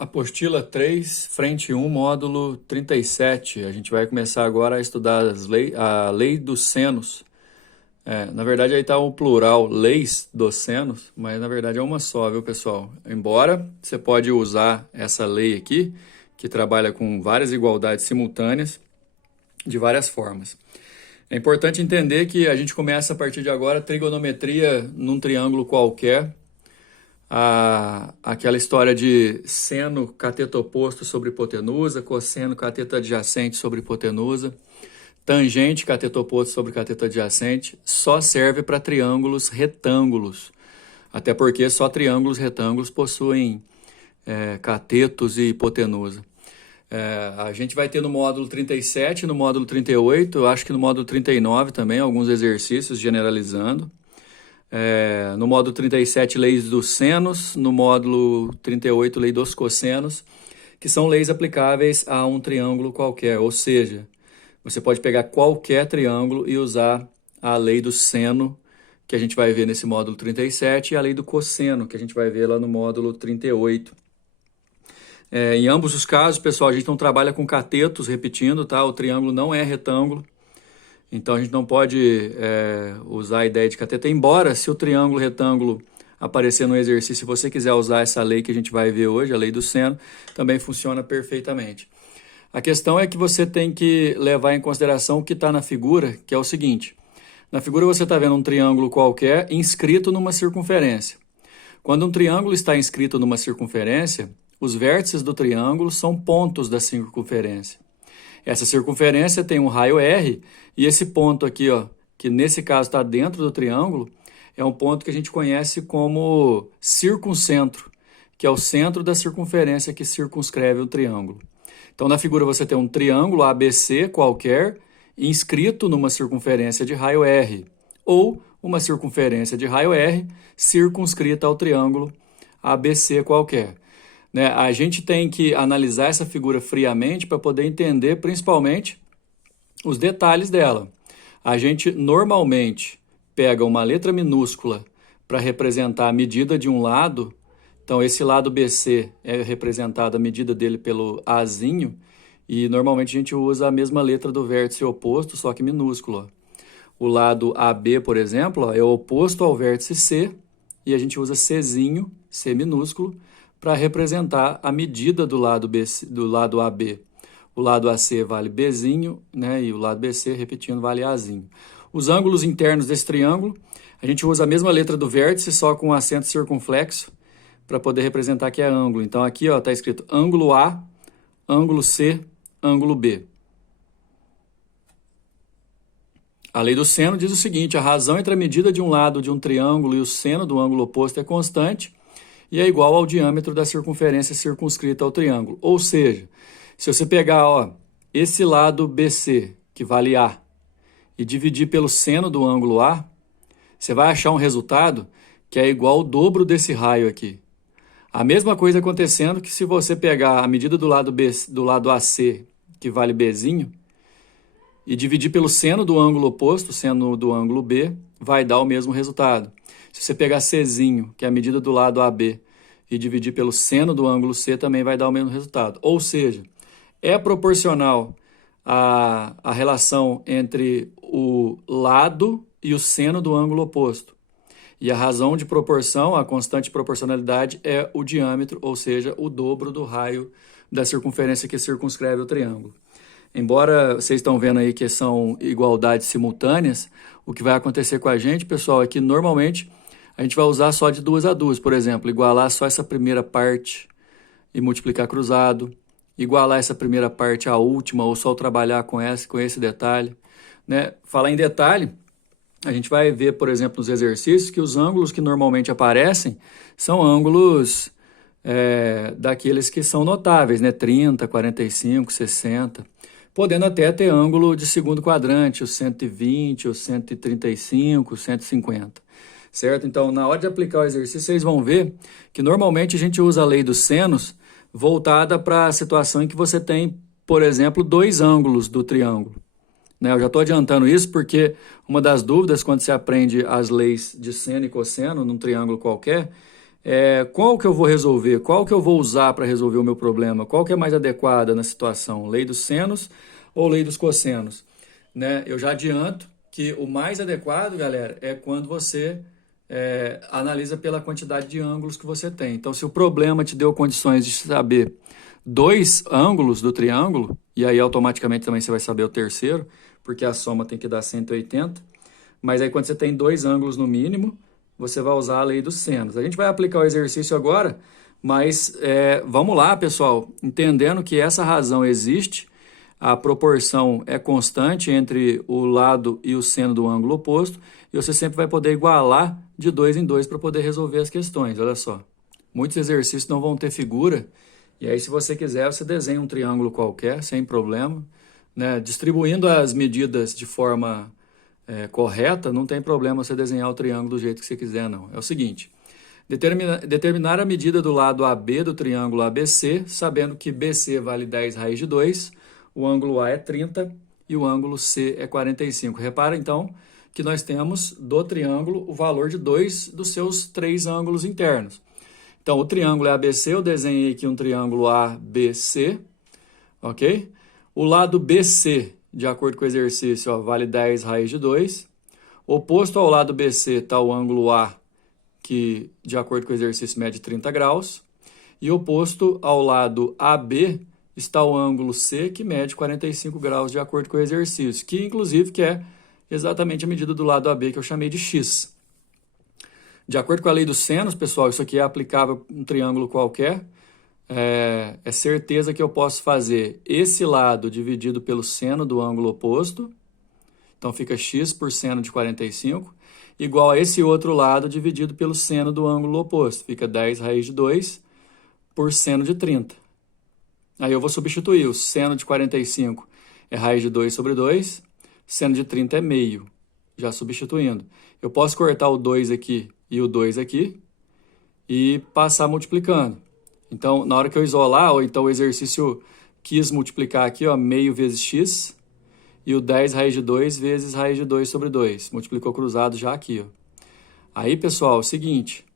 Apostila 3, frente 1, módulo 37. A gente vai começar agora a estudar a lei dos senos. Na verdade, aí está o plural, leis dos senos, mas na verdade é uma só, viu, pessoal? Embora você pode usar essa lei aqui, que trabalha com várias igualdades simultâneas, de várias formas. É importante entender que a gente começa a partir de agora trigonometria num triângulo qualquer, aquela história de seno cateto oposto sobre hipotenusa, cosseno cateto adjacente sobre hipotenusa, tangente cateto oposto sobre cateto adjacente, só serve para triângulos retângulos, até porque só triângulos retângulos possuem catetos e hipotenusa. A gente vai ter no módulo 37, no módulo 38, eu acho que no módulo 39 também, alguns exercícios generalizando. No módulo 37, leis dos senos, no módulo 38, lei dos cossenos, que são leis aplicáveis a um triângulo qualquer, ou seja, você pode pegar qualquer triângulo e usar a lei do seno, que a gente vai ver nesse módulo 37, e a lei do cosseno, que a gente vai ver lá no módulo 38. Em ambos os casos, pessoal, a gente não trabalha com catetos, repetindo, tá? O triângulo não é retângulo. Então, a gente não pode usar a ideia de cateto, embora se o triângulo retângulo aparecer no exercício, se você quiser usar essa lei que a gente vai ver hoje, a lei do seno, também funciona perfeitamente. A questão é que você tem que levar em consideração o que está na figura, que é o seguinte. Na figura você está vendo um triângulo qualquer inscrito numa circunferência. Quando um triângulo está inscrito numa circunferência, os vértices do triângulo são pontos da circunferência. Essa circunferência tem um raio R, e esse ponto aqui, ó, que nesse caso está dentro do triângulo, é um ponto que a gente conhece como circuncentro, que é o centro da circunferência que circunscreve o triângulo. Então, na figura você tem um triângulo ABC qualquer, inscrito numa circunferência de raio R, ou uma circunferência de raio R circunscrita ao triângulo ABC qualquer. A gente tem que analisar essa figura friamente para poder entender principalmente os detalhes dela. A gente normalmente pega uma letra minúscula para representar a medida de um lado. Então, esse lado BC é representado a medida dele pelo Azinho, e normalmente a gente usa a mesma letra do vértice oposto, só que minúsculo. O lado AB, por exemplo, é oposto ao vértice C, e a gente usa Czinho, C minúsculo, para representar a medida do lado AB. O lado AC vale Bzinho, né, e o lado BC, repetindo, vale Azinho. Os ângulos internos desse triângulo, a gente usa a mesma letra do vértice, só com acento circunflexo, para poder representar que é ângulo. Então, aqui está escrito ângulo A, ângulo C, ângulo B. A lei do seno diz o seguinte: a razão entre a medida de um lado de um triângulo e o seno do ângulo oposto é constante, e é igual ao diâmetro da circunferência circunscrita ao triângulo. Ou seja, se você pegar esse lado BC, que vale A, e dividir pelo seno do ângulo A, você vai achar um resultado que é igual ao dobro desse raio aqui. A mesma coisa acontecendo que se você pegar a medida do lado AC, que vale Bzinho, e dividir pelo seno do ângulo oposto, seno do ângulo B, vai dar o mesmo resultado. Se você pegar Czinho, que é a medida do lado AB, e dividir pelo seno do ângulo C, também vai dar o mesmo resultado. Ou seja, é proporcional a relação entre o lado e o seno do ângulo oposto. E a razão de proporção, a constante proporcionalidade, é o diâmetro, ou seja, o dobro do raio da circunferência que circunscreve o triângulo. Embora vocês estão vendo aí que são igualdades simultâneas, o que vai acontecer com a gente, pessoal, é que normalmente a gente vai usar só de duas a duas. Por exemplo, igualar só essa primeira parte e multiplicar cruzado, igualar essa primeira parte à última, ou só trabalhar com esse detalhe. Falar em detalhe, a gente vai ver, por exemplo, nos exercícios, que os ângulos que normalmente aparecem são ângulos daqueles que são notáveis, 30, 45, 60, podendo até ter ângulo de segundo quadrante, os 120, os 135, 150, certo? Então, na hora de aplicar o exercício, vocês vão ver que normalmente a gente usa a lei dos senos voltada para a situação em que você tem, por exemplo, dois ângulos do triângulo. Eu já estou adiantando isso porque uma das dúvidas quando você aprende as leis de seno e cosseno num triângulo qualquer qual que eu vou resolver, qual que eu vou usar para resolver o meu problema, qual que é mais adequada na situação, lei dos senos ou lei dos cossenos, né? Eu já adianto que o mais adequado, galera, é quando você analisa pela quantidade de ângulos que você tem. Então, se o problema te deu condições de saber 2 ângulos do triângulo, e aí automaticamente também você vai saber o terceiro, porque a soma tem que dar 180, mas aí quando você tem 2 ângulos no mínimo, você vai usar a lei dos senos. A gente vai aplicar o exercício agora, mas vamos lá, pessoal, entendendo que essa razão existe, a proporção é constante entre o lado e o seno do ângulo oposto, e você sempre vai poder igualar de 2 em 2 para poder resolver as questões, olha só. Muitos exercícios não vão ter figura, e aí se você quiser, você desenha um triângulo qualquer, sem problema, né? Distribuindo as medidas de forma correta, não tem problema você desenhar o triângulo do jeito que você quiser, não. É o seguinte, determinar a medida do lado AB do triângulo ABC, sabendo que BC vale 10 raiz de 2, o ângulo A é 30 e o ângulo C é 45. Repara, então, que nós temos do triângulo o valor de 2 dos seus 3 ângulos internos. Então, o triângulo é ABC, eu desenhei aqui um triângulo ABC, ok? O lado BC, de acordo com o exercício, ó, vale 10 raiz de 2. Oposto ao lado BC está o ângulo A, que, de acordo com o exercício, mede 30 graus. E oposto ao lado AB está o ângulo C, que mede 45 graus, de acordo com o exercício, que, inclusive, que é exatamente a medida do lado AB, que eu chamei de X. De acordo com a lei dos senos, pessoal, isso aqui é aplicável a um triângulo qualquer. É certeza que eu posso fazer esse lado dividido pelo seno do ângulo oposto, então fica x por seno de 45, igual a esse outro lado dividido pelo seno do ângulo oposto, fica 10 raiz de 2 por seno de 30. Aí eu vou substituir, o seno de 45 é raiz de 2 sobre 2, seno de 30 é meio, já substituindo. Eu posso cortar o 2 aqui e o 2 aqui e passar multiplicando. Então, na hora que eu isolar, ou então o exercício quis multiplicar aqui, ó, meio vezes x, e o 10 raiz de 2 vezes raiz de 2 sobre 2. Multiplicou cruzado já aqui, ó. Aí, pessoal, é o seguinte,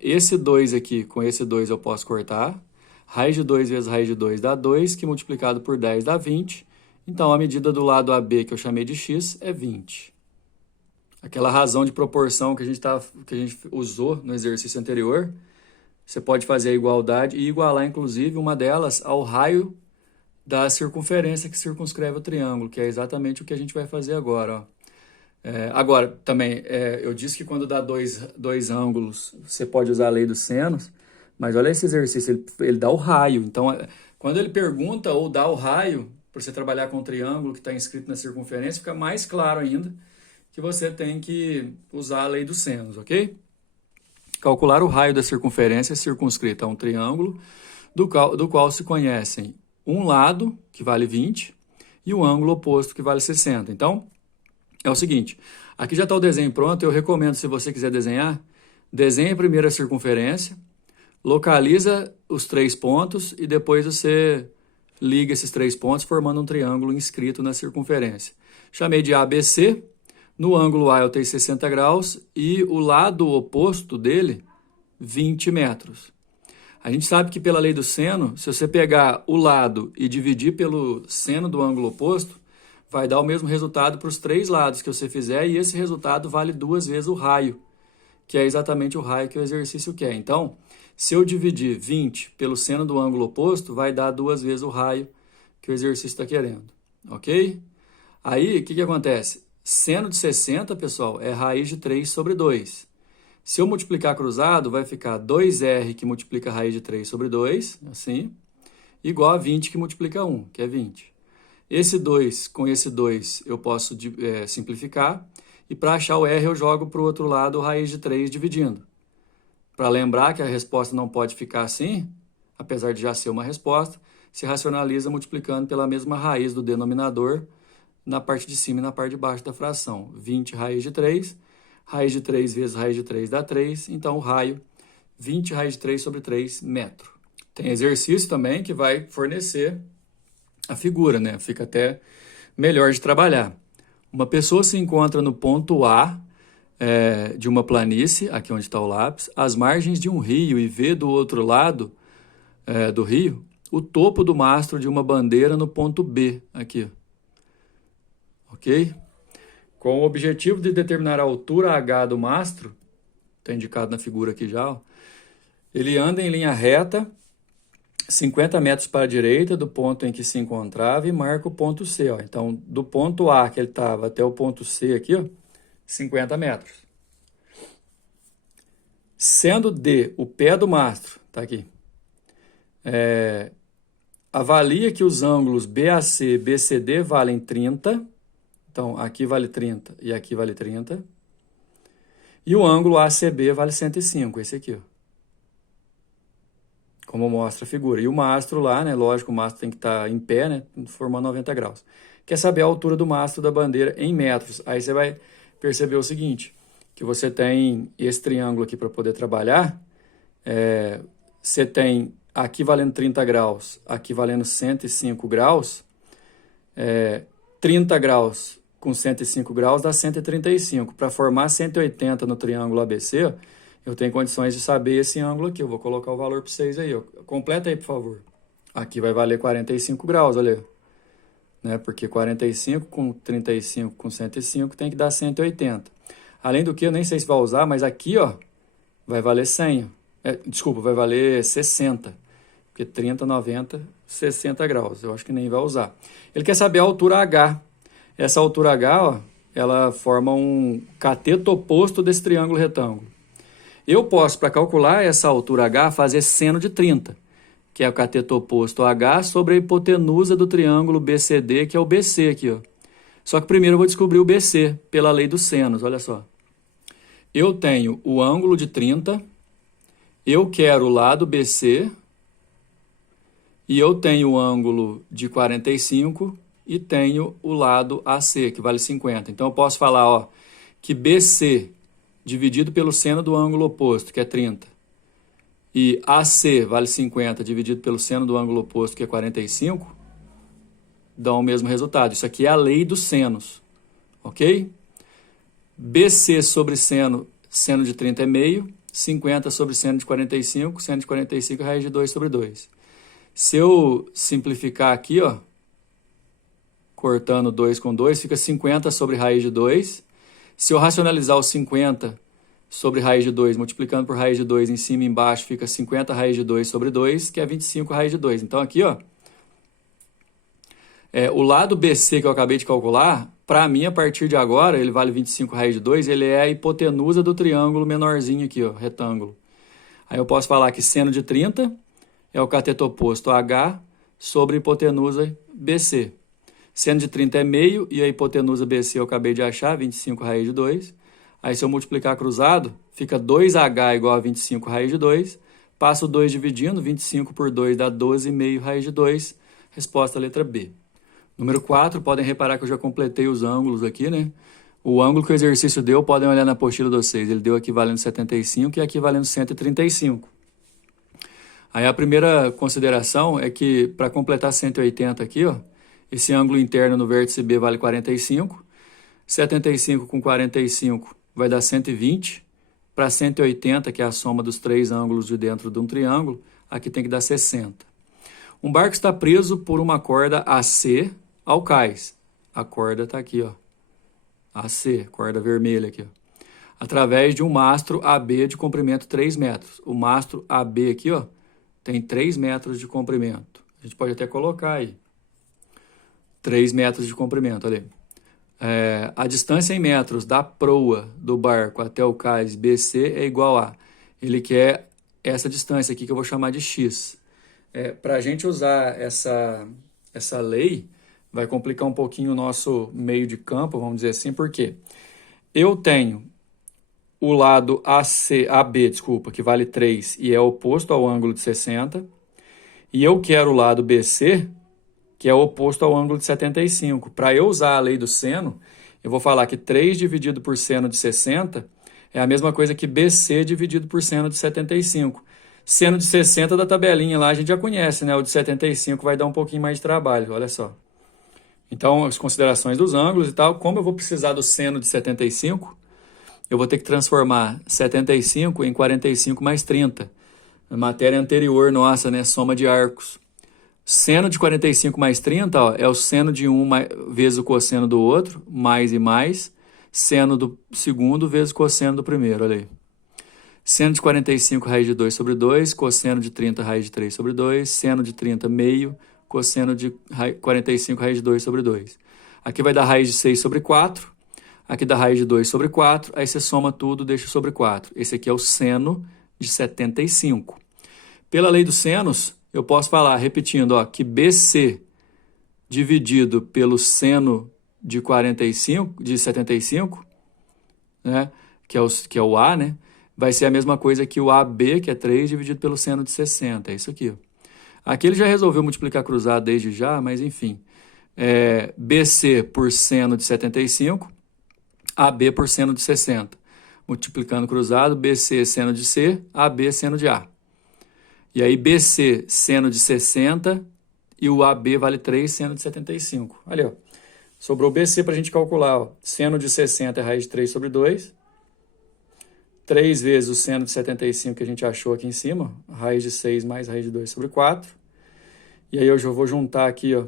esse 2 aqui com esse 2 eu posso cortar. Raiz de 2 vezes raiz de 2 dá 2, que multiplicado por 10 dá 20. Então, a medida do lado AB, que eu chamei de x, é 20. Aquela razão de proporção que a gente usou no exercício anterior, você pode fazer a igualdade e igualar, inclusive, uma delas ao raio da circunferência que circunscreve o triângulo, que é exatamente o que a gente vai fazer agora, ó. Agora, também, eu disse que quando dá dois ângulos, você pode usar a lei dos senos, mas olha esse exercício, ele dá o raio. Então, quando ele pergunta ou dá o raio, para você trabalhar com o triângulo que está inscrito na circunferência, fica mais claro ainda que você tem que usar a lei dos senos, ok? Calcular o raio da circunferência circunscrita a um triângulo, do qual se conhecem um lado, que vale 20, e o ângulo oposto, que vale 60. Então, é o seguinte, aqui já está o desenho pronto, eu recomendo, se você quiser desenhar, desenhe primeiro a circunferência, localiza os 3 pontos e depois você liga esses 3 pontos formando um triângulo inscrito na circunferência. Chamei de ABC, no ângulo A eu tenho 60 graus e o lado oposto dele, 20 metros. A gente sabe que pela lei do seno, se você pegar o lado e dividir pelo seno do ângulo oposto, vai dar o mesmo resultado para os 3 lados que você fizer, e esse resultado vale 2 vezes o raio, que é exatamente o raio que o exercício quer. Então, se eu dividir 20 pelo seno do ângulo oposto, vai dar 2 vezes o raio que o exercício está querendo, ok? Aí, o que acontece? Seno de 60, pessoal, é raiz de 3 sobre 2. Se eu multiplicar cruzado, vai ficar 2R que multiplica a raiz de 3 sobre 2, assim, igual a 20 que multiplica 1, que é 20. Esse 2 com esse 2 eu posso simplificar, e para achar o R eu jogo para o outro lado o raiz de 3 dividindo. Para lembrar que a resposta não pode ficar assim, apesar de já ser uma resposta, se racionaliza multiplicando pela mesma raiz do denominador na parte de cima e na parte de baixo da fração. 20 raiz de 3 vezes raiz de 3 dá 3, então o raio 20 raiz de 3 sobre 3 metro. Tem exercício também que vai fornecer a figura, né? Fica até melhor de trabalhar. Uma pessoa se encontra no ponto A, de uma planície, aqui onde está o lápis, as margens de um rio e ver do outro lado do rio o topo do mastro de uma bandeira no ponto B, aqui. Ok? Com o objetivo de determinar a altura H do mastro, está indicado na figura aqui já, ó, ele anda em linha reta, 50 metros para a direita do ponto em que se encontrava e marca o ponto C. Ó. Então, do ponto A que ele estava até o ponto C aqui, ó, 50 metros. Sendo D o pé do mastro, tá aqui, avalia que os ângulos BAC e BCD valem 30, então aqui vale 30 e aqui vale 30, e o ângulo ACB vale 105, esse aqui, ó. Como mostra a figura. E o mastro lá, né? Lógico, o mastro tem que estar em pé, né? Formando 90 graus. Quer saber a altura do mastro da bandeira em metros. Aí você vai perceber o seguinte, que você tem esse triângulo aqui para poder trabalhar. Você tem aqui valendo 30 graus, aqui valendo 105 graus. 30 graus com 105 graus dá 135. Para formar 180 no triângulo ABC, eu tenho condições de saber esse ângulo aqui. Eu vou colocar o valor para vocês aí. Ó. Completa aí, por favor. Aqui vai valer 45 graus, olha. Né? Porque 45 com 35 com 105 tem que dar 180. Além do que, eu nem sei se vai usar, mas aqui, ó, vai valer 100. Desculpa, vai valer 60. Porque 30, 90, 60 graus. Eu acho que nem vai usar. Ele quer saber a altura H. Essa altura H, ó, ela forma um cateto oposto desse triângulo retângulo. Eu posso, para calcular essa altura H, fazer seno de 30, que é o cateto oposto H sobre a hipotenusa do triângulo BCD, que é o BC aqui, ó. Só que primeiro eu vou descobrir o BC, pela lei dos senos, olha só. Eu tenho o ângulo de 30, eu quero o lado BC, e eu tenho o ângulo de 45 e tenho o lado AC, que vale 50. Então eu posso falar, ó, que BC dividido pelo seno do ângulo oposto, que é 30, e AC vale 50 dividido pelo seno do ângulo oposto, que é 45, dão o mesmo resultado. Isso aqui é a lei dos senos, ok? BC sobre seno de 30 é meio, 50 sobre seno de 45, seno de 45 é raiz de 2 sobre 2. Se eu simplificar aqui, ó, cortando 2 com 2, fica 50 sobre raiz de 2. Se eu racionalizar o 50 sobre raiz de 2, multiplicando por raiz de 2 em cima e embaixo, fica 50 raiz de 2 sobre 2, que é 25 raiz de 2. Então aqui, ó, o lado BC que eu acabei de calcular, para mim, a partir de agora, ele vale 25 raiz de 2, ele é a hipotenusa do triângulo menorzinho aqui, ó, retângulo. Aí eu posso falar que seno de 30 é o cateto oposto H sobre a hipotenusa BC. Seno de 30 é meio e a hipotenusa BC eu acabei de achar, 25 raiz de 2. Aí se eu multiplicar cruzado, fica 2H igual a 25 raiz de 2. Passo 2 dividindo, 25 por 2 dá 12,5 raiz de 2. Resposta letra B. Número 4, podem reparar que eu já completei os ângulos aqui, né? O ângulo que o exercício deu, podem olhar na apostila de vocês. Ele deu aqui valendo 75 e aqui valendo 135. Aí a primeira consideração é que para completar 180 aqui, ó, esse ângulo interno no vértice B vale 45. 75 com 45 vai dar 120. Para 180, que é a soma dos três ângulos de dentro de um triângulo, aqui tem que dar 60. Um barco está preso por uma corda AC ao cais. A corda está aqui, ó. AC, corda vermelha aqui, ó. Através de um mastro AB de comprimento 3 metros. O mastro AB aqui, ó, tem 3 metros de comprimento. A gente pode até colocar aí. 3 metros de comprimento, olha aí. A distância em metros da proa do barco até o cais BC é igual a... Ele quer essa distância aqui que eu vou chamar de X. Para a gente usar essa lei, vai complicar um pouquinho o nosso meio de campo, vamos dizer assim, porque eu tenho o lado AB, que vale 3 e é oposto ao ângulo de 60, e eu quero o lado BC, que é oposto ao ângulo de 75. Para eu usar a lei do seno, eu vou falar que 3 dividido por seno de 60 é a mesma coisa que BC dividido por seno de 75. Seno de 60 da tabelinha lá a gente já conhece, né? O de 75 vai dar um pouquinho mais de trabalho, olha só. Então, as considerações dos ângulos e tal, como eu vou precisar do seno de 75, eu vou ter que transformar 75 em 45 mais 30. A matéria anterior nossa, né? Soma de arcos. Seno de 45 mais 30, ó, é o seno de um vezes o cosseno do outro, mais e mais. Seno do segundo vezes o cosseno do primeiro, olha aí. Seno de 45, raiz de 2 sobre 2. Cosseno de 30, raiz de 3 sobre 2. Seno de 30, meio. Cosseno de 45, raiz de 2 sobre 2. Aqui vai dar raiz de 6 sobre 4. Aqui dá raiz de 2 sobre 4. Aí você soma tudo, deixa sobre 4. Esse aqui é o seno de 75. Pela lei dos senos, eu posso falar, repetindo, ó, que BC dividido pelo seno de 75, né, que é o A, né, vai ser a mesma coisa que o AB, que é 3, dividido pelo seno de 60. É isso aqui. Ó. Aqui ele já resolveu multiplicar cruzado desde já, mas enfim. BC por seno de 75, AB por seno de 60. Multiplicando cruzado, BC seno de C, AB seno de A. E aí BC seno de 60 e o AB vale 3, seno de 75. Olha, ó. Sobrou BC para a gente calcular. Ó. Seno de 60 é raiz de 3 sobre 2. 3 vezes o seno de 75 que a gente achou aqui em cima. Raiz de 6 mais raiz de 2 sobre 4. E aí eu já vou juntar aqui, ó.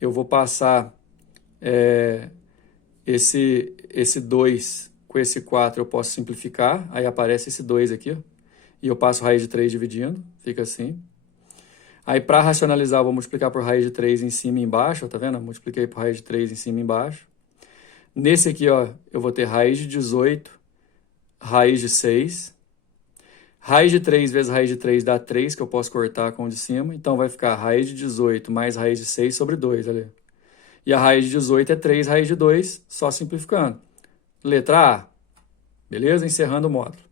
Eu vou passar esse 2 com esse 4, eu posso simplificar. Aí aparece esse 2 aqui, ó. E eu passo raiz de 3 dividindo, fica assim. Aí, para racionalizar, eu vou multiplicar por raiz de 3 em cima e embaixo, ó, tá vendo? Multipliquei por raiz de 3 em cima e embaixo. Nesse aqui, ó, eu vou ter raiz de 18, raiz de 6. Raiz de 3 vezes raiz de 3 dá 3, que eu posso cortar com o de cima. Então, vai ficar raiz de 18 mais raiz de 6 sobre 2, olha. E a raiz de 18 é 3 raiz de 2, só simplificando. Letra A. Beleza? Encerrando o módulo.